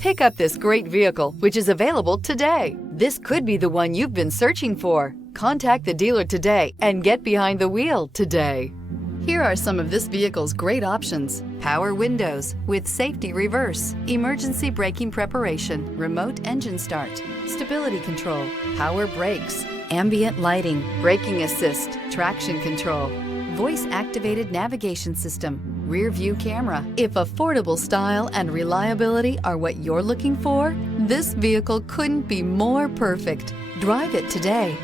Pick up this great vehicle, which is available today. This could be the one you've been searching for. Contact the dealer today and get behind the wheel today. Here are some of this vehicle's great options: power windows with safety reverse, emergency braking preparation, remote engine start, stability control, power brakes, ambient lighting, braking assist, traction control, voice-activated navigation system, rear view camera. If affordable style and reliability are what you're looking for, this vehicle couldn't be more perfect. Drive it today.